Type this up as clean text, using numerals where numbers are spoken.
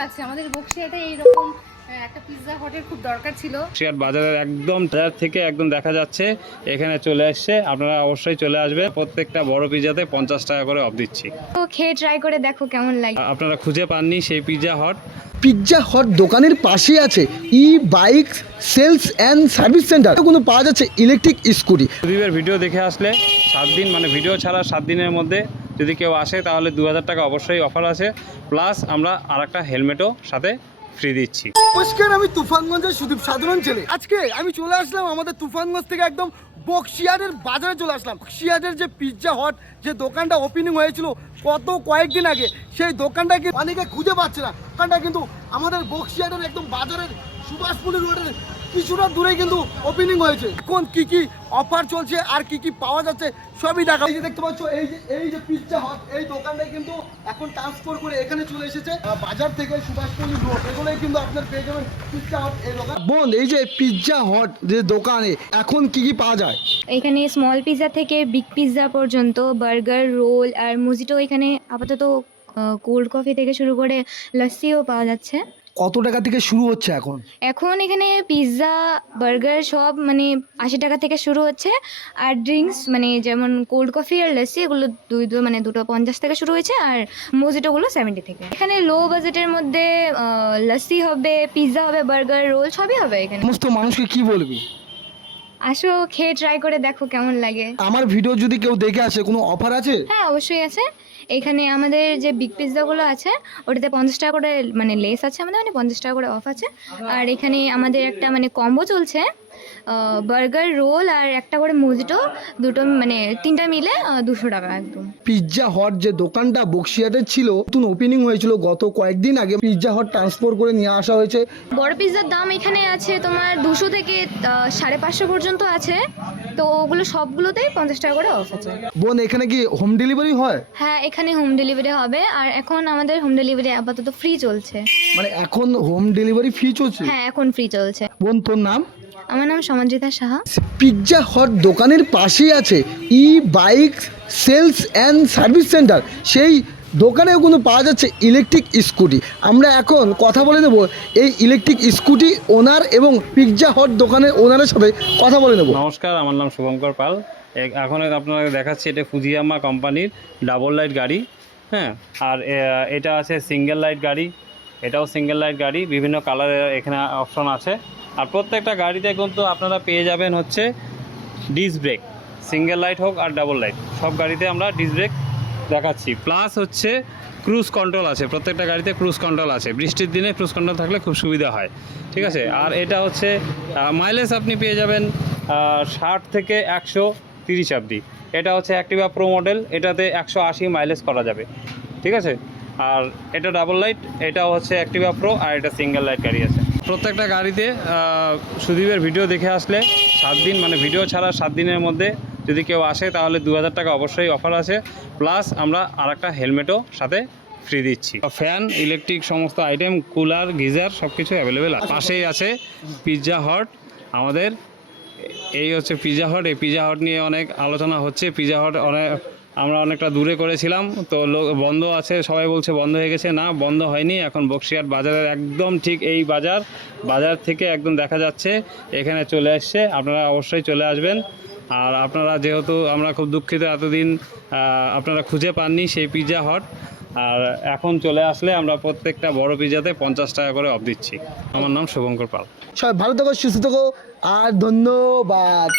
লাগছে। আমাদের বক্সিয়াতে এইরকম একটা পিৎজা হটের খুব দরকার ছিল। বক্সিয়াট বাজারের একদম বাজার থেকে একদম দেখা যাচ্ছে এখানে চলে আসছে। আপনারা অবশ্যই চলে আসবেন। প্রত্যেকটা বড় পিৎজাতে 50 টাকা করে অফ দিচ্ছি। তো খেয়ে ট্রাই করে দেখো কেমন লাগে। আপনারা খুঁজে পাননি সেই পিৎজা হট। পিৎজা হট দোকানের পাশেই আছে ই bike sales and service centre. কোনো পাওয়া যাচ্ছে ইলেকট্রিক স্কুটি। সুদীপের ভিডিও দেখে আসলে 7 দিন মানে ভিডিও ছাড়া 7 দিনের মধ্যে যদি কেউ আসে তাহলে 2000 টাকা অবশ্যই অফার আছে, প্লাস আমরা আরেকটা হেলমেটও সাথে ফ্রি দিচ্ছি। নমস্কার, আমি তুফানগঞ্জের সুদীপ, সাধারণ ছেলে। আজকে আমি চলে আসলাম আমাদের তুফানগঞ্জ থেকে একদম বক্সিয়ারের বাজারে চলে আসলাম। বক্সিয়ারের যে পিৎজা হট যে দোকানটা ওপেনিং হয়েছিল কয়েকদিন আগে, সেই দোকানটাকে অনেকে খুঁজে পাচ্ছে না। দোকানটা কিন্তু আমাদের বক্সিয়ারের একদম বাজারের সুভাষপুরি রোডের কিছুটা দূরে কিন্তু ওপেনিং হয়েছে। এখন কি কি অফার চলছে আর কি কি পাওয়া যাচ্ছে সবই দেখা। এই যে দেখতে পাচ্ছ এই যে পিৎজা হট, এই দোকানটা কিন্তু এখন ট্রান্সফার করে এখানে চলে এসেছে বাজার থেকে সুভাষপুরি রোড। এগুলোই কিন্তু আপনার পেয়ে যাবেন পিৎজা হট এই দোকান। বোন, এই যে পিৎজা হট যে দোকানে এখন কি কি পাওয়া যায়? এখানে স্মল পিৎজা থেকে বিগ পিৎজা পর্যন্ত, বার্গার, রোল আর মুজিটো, এখানে আপাতত কোল্ড কফি থেকে শুরু করে লস্যিও পাওয়া যাচ্ছে। কত টাকা থেকে শুরু হচ্ছে এখন? এখন এখানে পিৎজা, বার্গার সব মানে 80 টাকা থেকে শুরু হচ্ছে। আর ড্রিঙ্কস মানে যেমন কোল্ড কফি আর লস্যি, এগুলো দুটো 50 থেকে শুরু হয়েছে। আর মোজিটোগুলো 70 থেকে। এখানে লো বাজেটের মধ্যে লস্যি হবে, পিৎজা হবে, বার্গার, রোল সবই হবে এখানে। সমস্ত মানুষকে কি বলবি? আসো, খেয়ে ট্রাই করে দেখো কেমন লাগে। আমার ভিডিও যদি কেউ দেখে আসে, কোনো অফার আছে? হ্যাঁ, অবশ্যই আছে। এখানে আমাদের যে বিগ পিৎজাগুলো আছে ওটাতে 50 টাকা করে মানে লেস আছে আমাদের, মানে 50 টাকা করে অফ আছে। আর এখানে আমাদের একটা মানে কম্বো চলছে, বার্গার, রোল আর একটা করে মুজিটো, দুটো মানে তিনটা মিলে 200 টাকা একদম। পিৎজা হট যে দোকানটা বক্সিয়াটে ছিল, নতুন ওপেনিং হয়েছিল গত কয়েকদিন আগে। পিৎজা হট ট্রান্সফার করে নিয়ে আসা হয়েছে। বড় পিৎজার দাম এখানে আছে তোমার 200 থেকে 550 পর্যন্ত আছে। তো ওগুলো সবগুলোতেই 50 টাকা করে অফ আছে। বোন, এখানে কি হোম ডেলিভারি হয়? হ্যাঁ, এখানে হোম ডেলিভারি হবে। আর এখন আমাদের হোম ডেলিভারি আপাতত ফ্রি চলছে। মানে এখন হোম ডেলিভারি ফ্রি চলছে? হ্যাঁ, এখন ফ্রি চলছে। বোন, তোর নাম? আমার নাম সমাদ্রিতা সাহা। পিৎজা হট দোকানের পাশেই আছে ই bike sales and service centre. সেই দোকানেও কিন্তু পাওয়া যাচ্ছে ইলেকট্রিক স্কুটি। আমরা এখন কথা বলে নেব এই ইলেকট্রিক স্কুটি ওনার এবং পিৎজা হট দোকানের ওনারের সাথে কথা বলে নেব। নমস্কার, আমার নাম শুভঙ্কর পাল। এখন আপনাকে দেখাচ্ছি এটা ফুজিয়ামা কোম্পানির ডাবল লাইট গাড়ি। হ্যাঁ, আর এটা আছে সিঙ্গেল লাইট গাড়ি, এটাও সিঙ্গেল লাইট গাড়ি। বিভিন্ন কালারের এখানে অপশন আছে। আর প্রত্যেকটা গাড়িতে কিন্তু আপনারা পেয়ে যাবেন হচ্ছে ডিস্ক ব্রেক, সিঙ্গেল লাইট হোক আর ডাবল লাইট, সব গাড়িতে আমরা ডিস্ক ব্রেক দেখাচ্ছি। প্লাস হচ্ছে ক্রুজ কন্ট্রোল আছে, প্রত্যেকটা গাড়িতে ক্রুজ কন্ট্রোল আছে। বৃষ্টির দিনে ক্রুজ কন্ট্রোল থাকলে খুব সুবিধা হয়। ঠিক আছে। আর এটা হচ্ছে মাইলেজ আপনি পেয়ে যাবেন 60 থেকে 130 অবধি। এটা হচ্ছে অ্যাক্টিভা প্রো মডেল, এটাতে 180 মাইলেজ করা যাবে। ঠিক আছে। আর এটা ডাবল লাইট, এটাও হচ্ছে অ্যাক্টিভা প্রো, আর এটা সিঙ্গেল লাইট গাড়ি আছে। প্রত্যেকটা গাড়িতে সুদীপের ভিডিও দেখে আসলে 7 দিন মানে ভিডিও ছাড়া 7 দিনের মধ্যে যদি কেউ আসে তাহলে 2000 টাকা অবশ্যই অফার আছে, প্লাস আমরা আরেকটা হেলমেটও সাথে ফ্রি দিচ্ছি। ফ্যান, ইলেকট্রিক সমস্ত আইটেম, কুলার, গিজার সব কিছু অ্যাভেলেবেল আছে। পাশেই আছে পিৎজা হট আমাদের। এই হচ্ছে পিৎজা হট। এই পিৎজা হট নিয়ে অনেক আলোচনা হচ্ছে। পিৎজা হট আমরা অনেকটা দূরে করেছিলাম, তো বন্ধ আছে, সবাই বলছে বন্ধ হয়ে গেছে। না, বন্ধ হয়নি। এখন বক্সিয়াট বাজারের একদম ঠিক এই বাজার থেকে একদম দেখা যাচ্ছে এখানে চলে আসছে। আপনারা অবশ্যই চলে আসবেন। আর আপনারা যেহেতু, আমরা খুব দুঃখিত এতদিন আপনারা খুঁজে পাননি সেই পিৎজা হট, আর এখন চলে আসলে আমরা প্রত্যেকটা বড় পিৎজাতে 50 টাকা করে অফ দিচ্ছি। আমার নাম শুভঙ্কর পাল। সবাই ভালো থাকো, সুস্থ থাকো, আর ধন্যবাদ।